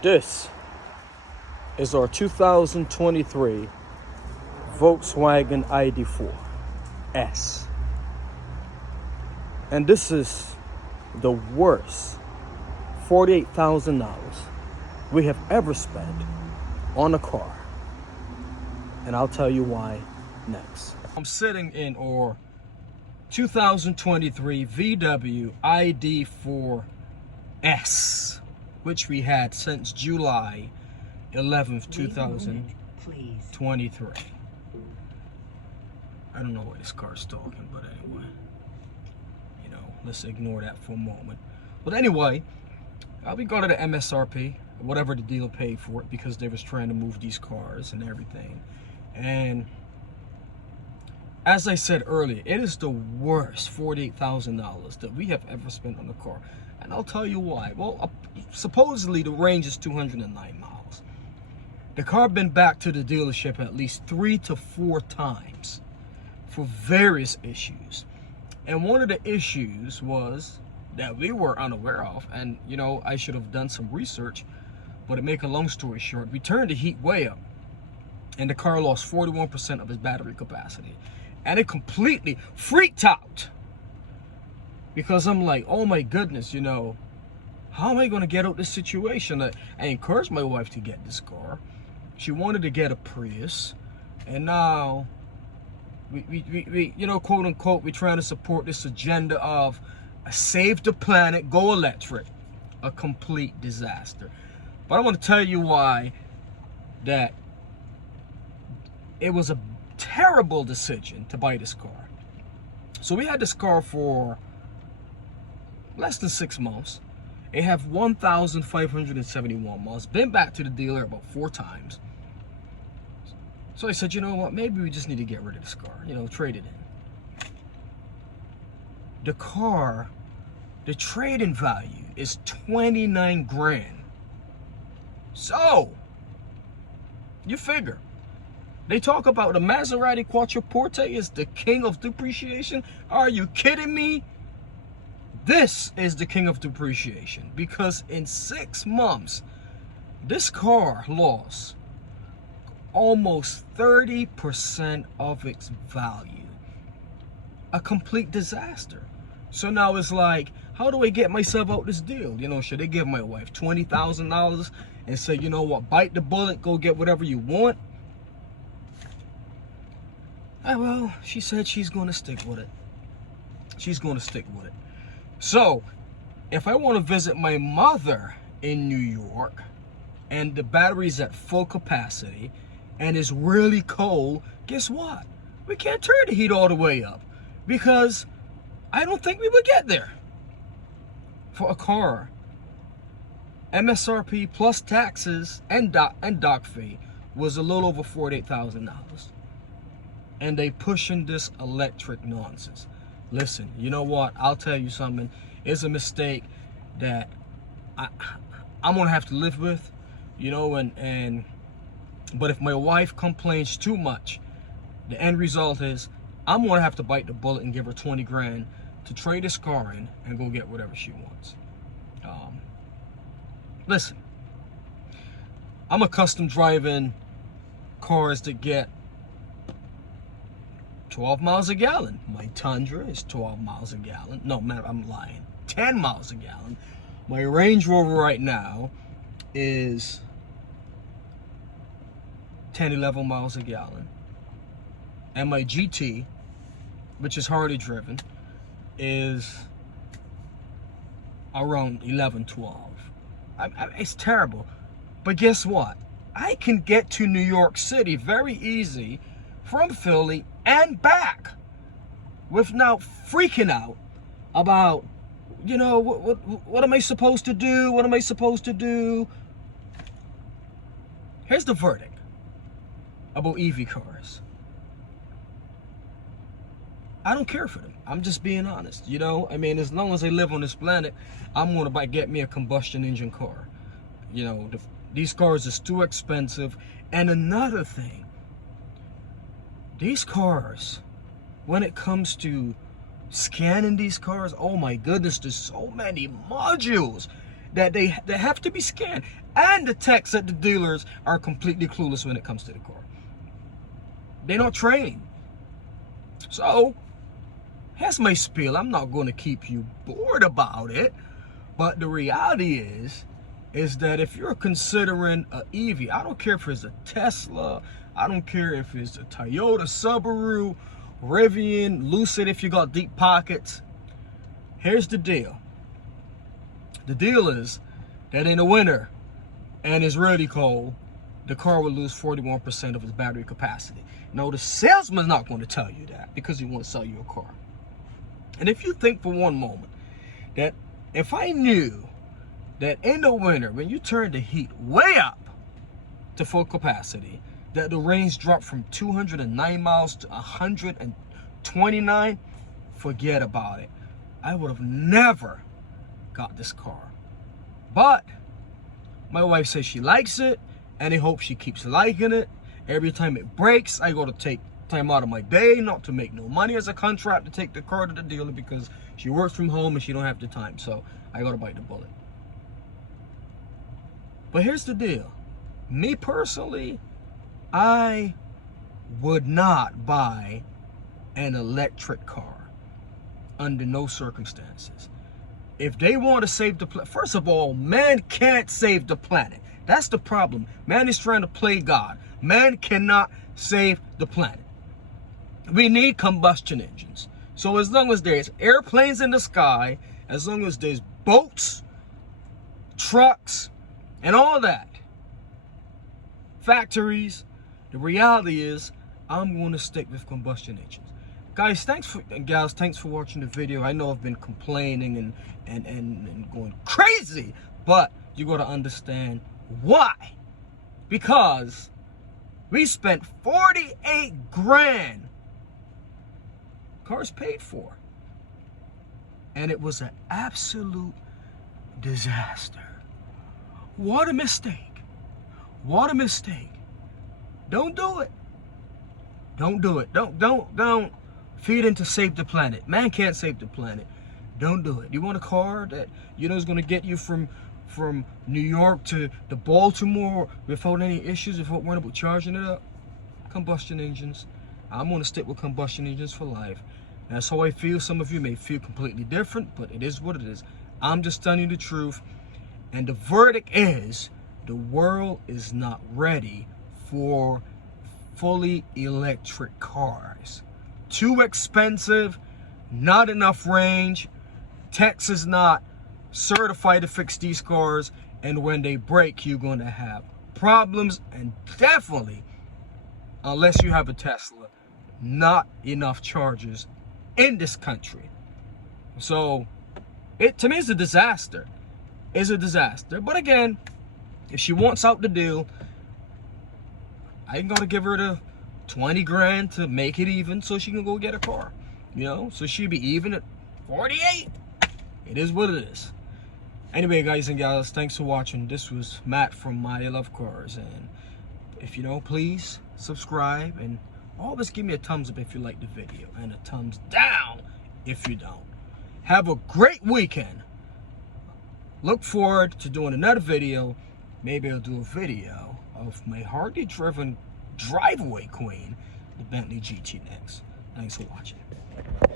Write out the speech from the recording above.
This is our 2023 Volkswagen ID4S. And this is the worst $48,000 we have ever spent on a car. And I'll tell you why next. I'm sitting in our 2023 VW ID4S, which we had since July 11th, 2023. I don't know what this car's talking, but anyway, let's ignore that for a moment. But anyway, we go to the MSRP, whatever the dealer paid for it, because they was trying to move these cars and everything. And as I said earlier, it is the worst $48,000 that we have ever spent on a car. And I'll tell you why. Well, supposedly the range is 209 miles. The car been back to the dealership at least 3 to 4 times for various issues. And one of the issues was that we were unaware of, and I should have done some research, but to make a long story short, we turned the heat way up and the car lost 41% of its battery capacity. And it completely freaked out, because I'm like, oh my goodness, how am I going to get out of this situation? I encouraged my wife to get this car. She wanted to get a Prius, and now we quote unquote, we're trying to support this agenda of save the planet, go electric. A complete disaster. But I want to tell you why that it was a terrible decision to buy this car. So we had this car for less than 6 months. It have 1,571 miles. Been back to the dealer about 4 times. So I said, you know what, maybe we just need to get rid of this car, trade it in. The car, the trade-in value is 29 grand. So, you figure. They talk about the Maserati Quattroporte is the king of depreciation. Are you kidding me? This is the king of depreciation, because in 6 months, this car lost almost 30% of its value. A complete disaster. So now it's like, how do I get myself out this deal? Should I give my wife $20,000 and say, you know what, bite the bullet, go get whatever you want? Well, she said she's going to stick with it. She's going to stick with it. So, if I want to visit my mother in New York and the battery's at full capacity and it's really cold, guess what? We can't turn the heat all the way up, because I don't think we would get there. For a car, MSRP plus taxes and dock fee was a little over $48,000. And they pushing this electric nonsense. Listen, you know what? I'll tell you something. It's a mistake that I'm gonna have to live with, but if my wife complains too much, the end result is I'm gonna have to bite the bullet and give her 20 grand to trade this car in and go get whatever she wants. Listen, I'm accustomed driving cars that get 12 miles a gallon. My Tundra is 12 miles a gallon. No, man, I'm lying. 10 miles a gallon. My Range Rover right now is 10, 11 miles a gallon. And my GT, which is hardly driven, is around 11, 12. It's terrible. But guess what? I can get to New York City very easy from Philly and back without freaking out about, what am I supposed to do? What am I supposed to do? Here's the verdict about EV cars. I don't care for them. I'm just being honest. As long as I live on this planet, I'm going to get me a combustion engine car. These cars are too expensive. And another thing, these cars, when it comes to scanning these cars, oh my goodness, there's so many modules. that they have to be scanned. And the techs at the dealers are completely clueless when it comes to the car. They're not trained. So, here's my spiel. I'm not going to keep you bored about it. But the reality is that if you're considering an EV, I don't care if it's a Tesla, I don't care if it's a Toyota, Subaru, Rivian, Lucid if you got deep pockets. Here's the deal. The deal is that in the winter and it's really cold, the car will lose 41% of its battery capacity. No, the salesman's not going to tell you that because he wants to sell you a car. And if you think for one moment that if I knew that in the winter, when you turn the heat way up to full capacity, that the range dropped from 209 miles to 129, forget about it. I would have never got this car. But my wife says she likes it, and I hope she keeps liking it. Every time it breaks, I go to take time out of my day, not to make no money as a contract, to take the car to the dealer because she works from home and she don't have the time. So I gotta bite the bullet. But here's the deal. Me personally, I would not buy an electric car under no circumstances. If they want to save the planet, first of all, man can't save the planet. That's the problem. Man is trying to play God. Man cannot save the planet. We need combustion engines. So as long as there's airplanes in the sky, as long as there's boats, trucks, and all that, factories, the reality is I'm going to stick with combustion engines. Guys, and gals, thanks for watching the video. I know I've been complaining and going crazy, but you got to understand why. Because we spent 48 grand. Cars paid for. And it was an absolute disaster. What a mistake. What a mistake. Don't do it. Don't do it. Don't feed into save the planet. Man can't save the planet. Don't do it. You want a car that you know is going to get you from New York to Baltimore without any issues, without worrying about charging it up? Combustion engines. I'm going to stick with combustion engines for life. That's how I feel. Some of you may feel completely different, but it is what it is. I'm just telling you the truth. And the verdict is, the world is not ready for fully electric cars. Too expensive, not enough range. Techs is not certified to fix these cars, and when they break, you're going to have problems. And definitely, unless you have a Tesla, not enough chargers in this country. So to me, it's a disaster. It's a disaster. But again, if she wants out the deal, I gotta give her the 20 grand to make it even so she can go get a car. You know, so she'd be even at 48. It is what it is. Anyway, guys and gals, thanks for watching. This was Matt from I Love Cars. And if you know, please subscribe and always give me a thumbs up if you like the video and a thumbs down if you don't. Have a great weekend. Look forward to doing another video. Maybe I'll do a video of my hardly driven driveway queen, the Bentley GT next. Thanks for watching.